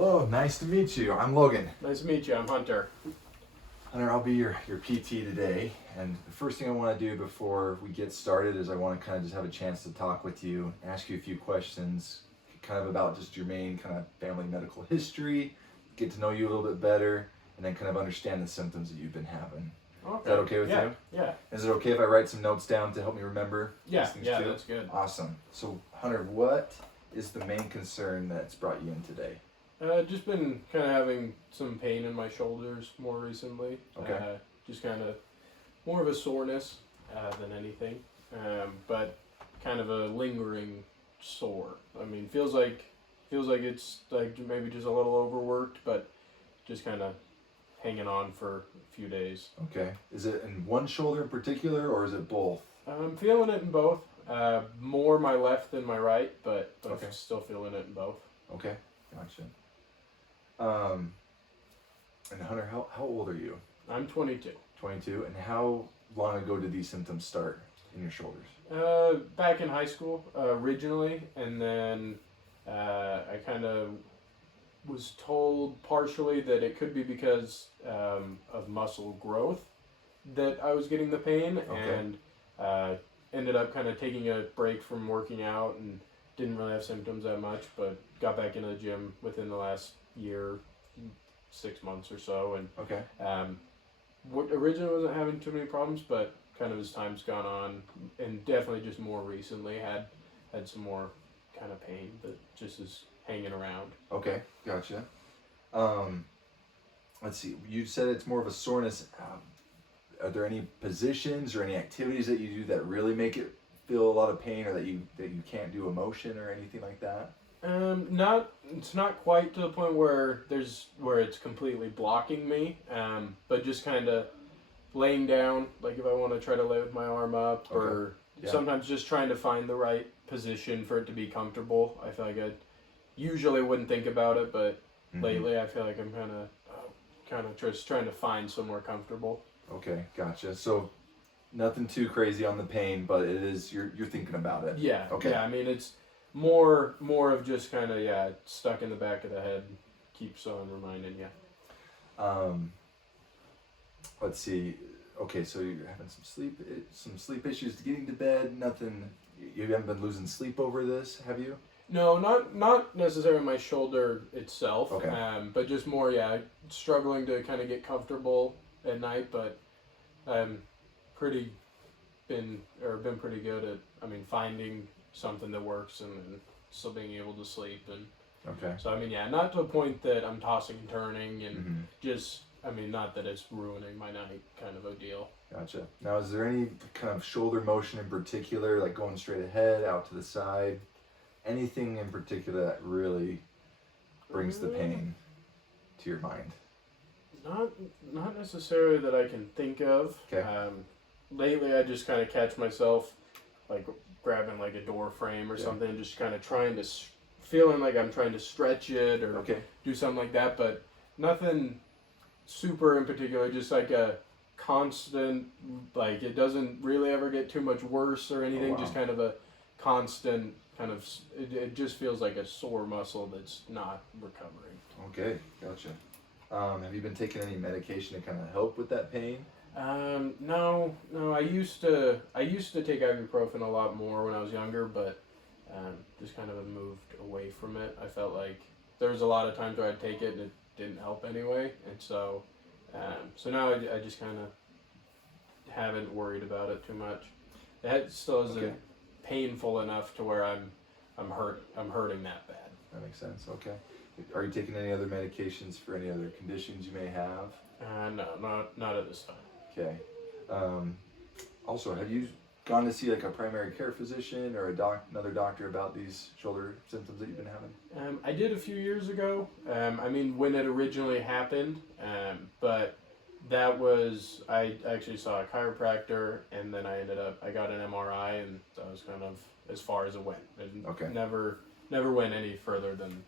Hello, nice to meet you. I'm Logan. Nice to meet you. I'm Hunter. Hunter, I'll be your PT today. And the first thing I want to do before we get started is I want to kind of just have a chance to talk with you, ask you a few questions, kind of about just your main kind of family medical history, get to know you a little bit better, and then kind of understand the symptoms that you've been having. Okay. Is that okay with you? Yeah. Is it okay if I write some notes down to help me remember Yeah. these things Yeah. too? That's good. Awesome. So, Hunter, what is the main concern that's brought you in today? Just been kind of having some pain in my shoulders more recently. Okay. Just kind of more of a soreness than anything, but kind of a lingering sore. I mean, feels like it's like maybe just a little overworked, but just kind of hanging on for a few days. Okay. Is it in one shoulder in particular, or is it both? I'm feeling it in both. More my left than my right, but Okay. still feeling it in both. Okay, gotcha. And Hunter, how old are you? I'm 22. 22. And how long ago did these symptoms start in your shoulders? Back in high school originally, and then I kind of was told partially that it could be because of muscle growth that I was getting the pain, Okay. and ended up kind of taking a break from working out and didn't really have symptoms that much, but got back into the gym within the last year, 6 months or so, and Okay. what originally wasn't having too many problems, but kind of as time's gone on, and definitely just more recently had some more kind of pain that just is hanging around. Okay, gotcha. Let's see. You said it's more of a soreness. Are there any positions or any activities that you do that really make it feel a lot of pain, or that you can't do a motion or anything like that? It's not quite to the point where it's completely blocking me, but just kind of laying down, like if I want to try to lay with my arm up, Okay. or Yeah. sometimes just trying to find the right position for it to be comfortable. I feel like I usually wouldn't think about it, but Mhm. lately I feel like I'm kind of just trying to find somewhere comfortable. Okay, gotcha. So nothing too crazy on the pain, but it is you're thinking about it. Yeah. Okay. Yeah. I mean, it's more of just kind of stuck in the back of the head, keeps on reminding you. Let's see. Okay, so you're having some sleep issues getting to bed. Nothing. You haven't been losing sleep over this, have you? No, not necessarily my shoulder itself, Okay. but just more, struggling to kind of get comfortable at night. But I'm been pretty good at, finding something that works and then still being able to sleep. And Okay. so, not to a point that I'm tossing and turning and Mhm. just, not that it's ruining my night kind of a deal. Gotcha. Now, is there any kind of shoulder motion in particular, like going straight ahead, out to the side? Anything in particular that really brings the pain to your mind? Not necessarily that I can think of. Okay. Lately, I just kind of catch myself like grabbing like a door frame or Yeah. something, just kind of trying to feeling like I'm trying to stretch it or Okay. do something like that, but nothing super in particular. Just like a constant, like it doesn't really ever get too much worse or anything. wow. Just kind of a constant kind of. It just feels like a sore muscle that's not recovering. Okay. Gotcha. Have you been taking any medication to kind of help with that pain? No. I used to take ibuprofen a lot more when I was younger, but just kind of have moved away from it. I felt like there was a lot of times where I'd take it and it didn't help anyway, and so now I just kind of haven't worried about it too much. It still isn't Okay. painful enough to where I'm hurting that bad. That makes sense. Okay. Are you taking any other medications for any other conditions you may have? No, not at this time. Okay. Also, have you gone to see like a primary care physician or another doctor about these shoulder symptoms that you've been having? I did a few years ago. When it originally happened, but that was I actually saw a chiropractor, and then I got an MRI, and that was kind of as far as it went. It Okay. never went any further than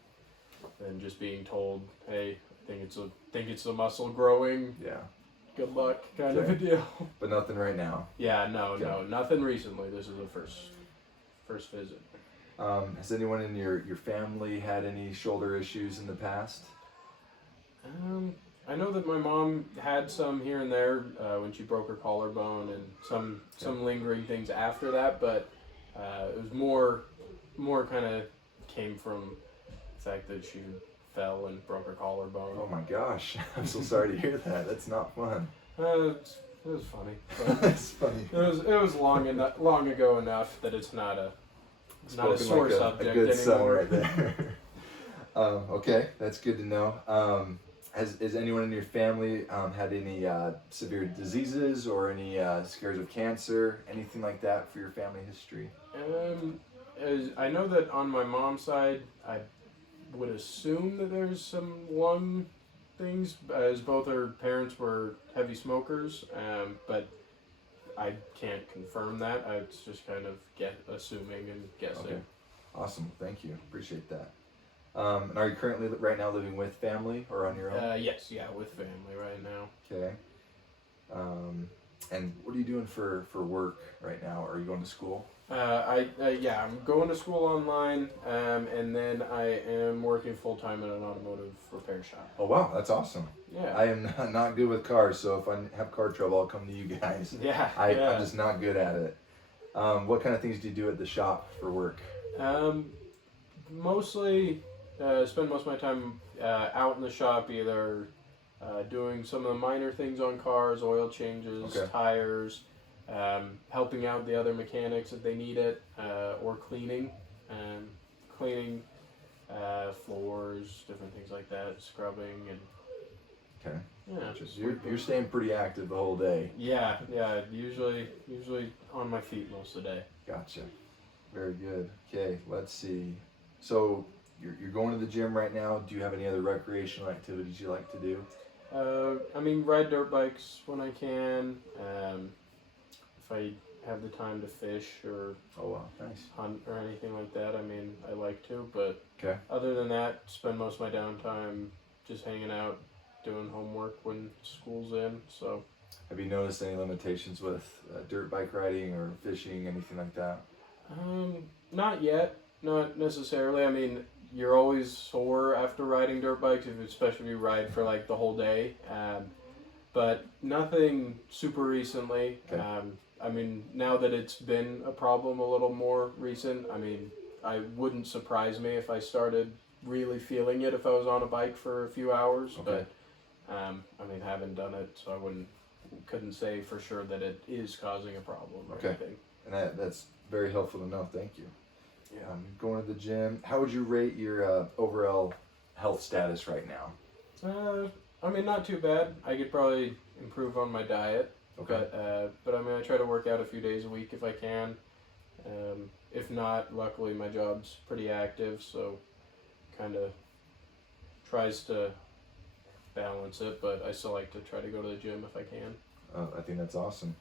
just being told, hey, I think it's a muscle growing. Yeah. Good luck, kind of a Okay. deal. But nothing right now. Yeah, no, Okay. nothing recently. This is the first visit. Has anyone in your family had any shoulder issues in the past? I know that my mom had some here and there when she broke her collarbone, and some lingering things after that. But it was more kind of came from the fact that she fell and broke her collarbone. Oh my gosh, I'm so sorry to hear that. That's not fun. It was funny. But That's funny. it was long ago enough that it's not a sore like subject a good son anymore. right there. Okay, that's good to know. Has anyone in your family had any severe diseases or any scares of cancer, anything like that for your family history? I know that on my mom's side, I would assume that there's some lung things, as both her parents were heavy smokers, but I can't confirm that. It's just kind of assuming and guessing. Okay. Awesome, thank you. Appreciate that. And are you currently right now living with family or on your own? Yes, with family right now. Okay. And what are you doing for work right now? Are you going to school? I'm going to school online, and then I am working full time in an automotive repair shop. Oh wow, that's awesome. Yeah. I am not good with cars, so if I have car trouble, I'll come to you guys. I'm just not good at it. What kind of things do you do at the shop for work? Mostly spend most of my time out in the shop, either doing some of the minor things on cars, oil changes, tires, helping out the other mechanics if they need it, or cleaning floors, different things like that, scrubbing and. Okay. Yeah, just you're staying pretty active the whole day. Yeah. Usually on my feet most of the day. Gotcha. Very good. Okay, let's see. So you're going to the gym right now. Do you have any other recreational activities you like to do? Ride dirt bikes when I can. If I have the time to fish or hunt or anything like that, I like to. But other than that, spend most of my downtime just hanging out, doing homework when school's in. So, have you noticed any limitations with dirt bike riding or fishing, anything like that? Not yet. Not necessarily. You're always sore after riding dirt bikes, especially if you ride for like the whole day. But nothing super recently. Now that it's been a problem a little more recent, I wouldn't surprise me if I started really feeling it if I was on a bike for a few hours. Okay. But haven't done it, so I couldn't say for sure that it is causing a problem or anything. And that's very helpful to know. Thank you. Yeah. Going to the gym. How would you rate your overall health status right now? Not too bad. I could probably improve on my diet. Okay. But I try to work out a few days a week if I can. If not, luckily my job's pretty active, so kind of tries to balance it. But I still like to try to go to the gym if I can. I think that's awesome.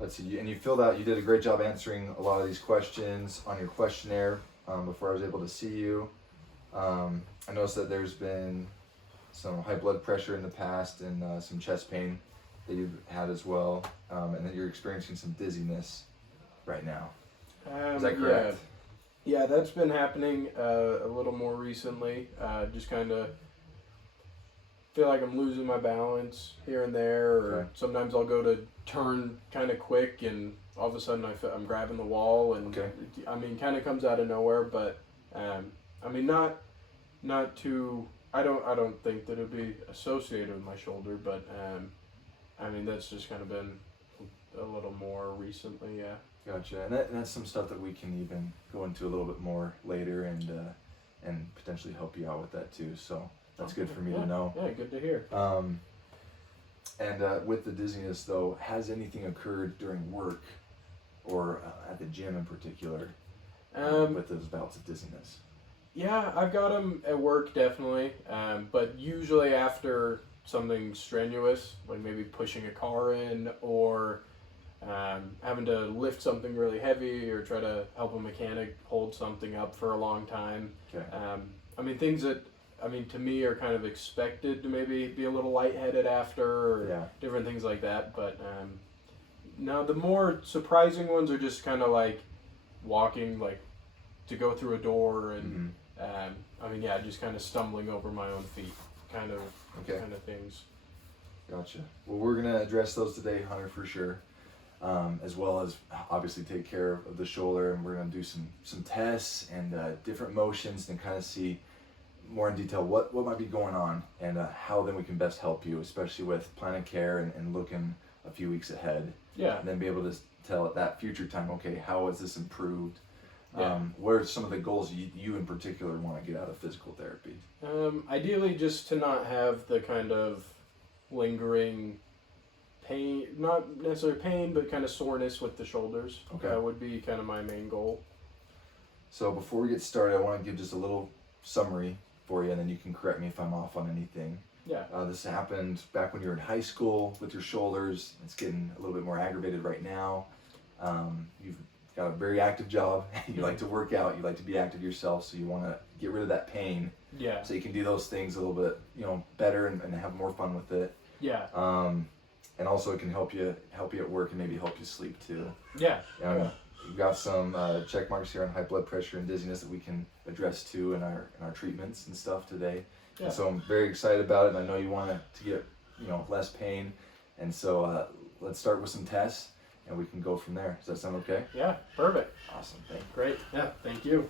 Let's see, and you did a great job answering a lot of these questions on your questionnaire before I was able to see you. I noticed that there's been some high blood pressure in the past and some chest pain that you've had as well, and that you're experiencing some dizziness right now. Is that correct? Yeah, that's been happening a little more recently. Just kind of feel like I'm losing my balance here and there, or sometimes I'll go to turn kind of quick and all of a sudden I'm grabbing the wall and kind of comes out of nowhere, but not too. I don't think that it'd be associated with my shoulder, but that's just kind of been a little more recently. Yeah. Gotcha, and that's some stuff that we can even go into a little bit more later and potentially help you out with that too. So that's good for me to know. Yeah, good to hear. And with the dizziness though, has anything occurred during work or at the gym in particular with those bouts of dizziness? Yeah, I've got them at work definitely, but usually after something strenuous, like maybe pushing a car in or having to lift something really heavy or try to help a mechanic hold something up for a long time. Things that to me are kind of expected to maybe be a little lightheaded after or different things like that. But now the more surprising ones are just kind of like walking, like to go through a door, and I mean, yeah, just kind of stumbling over my own feet, kind of things. Gotcha. Well, we're gonna address those today, Hunter, for sure, as well as obviously take care of the shoulder, and we're gonna do some tests and different motions and kind of see more in detail what might be going on and how then we can best help you, especially with planning care and looking a few weeks ahead. Yeah. And then be able to tell at that future time, okay, how has this improved? Yeah. What are some of the goals you in particular want to get out of physical therapy? Ideally, just to not have the kind of lingering pain, not necessarily pain, but kind of soreness with the shoulders. Okay. That would be kind of my main goal. So before we get started, I want to give just a little summary for you, and then you can correct me if I'm off on anything. Yeah. This happened back when you were in high school with your shoulders. It's getting a little bit more aggravated right now. You've got a very active job. You like to work out. You like to be active yourself. So you want to get rid of that pain. Yeah. So you can do those things a little bit, better and have more fun with it. Yeah. And also it can help you at work and maybe help you sleep too. Yeah. We've got some check marks here on high blood pressure and dizziness that we can address too in our treatments and stuff today. Yeah. And so I'm very excited about it, and I know you want to get less pain, and so let's start with some tests and we can go from there. Does that sound okay? Yeah. Perfect. Awesome. Thank you. Great. Yeah. Thank you.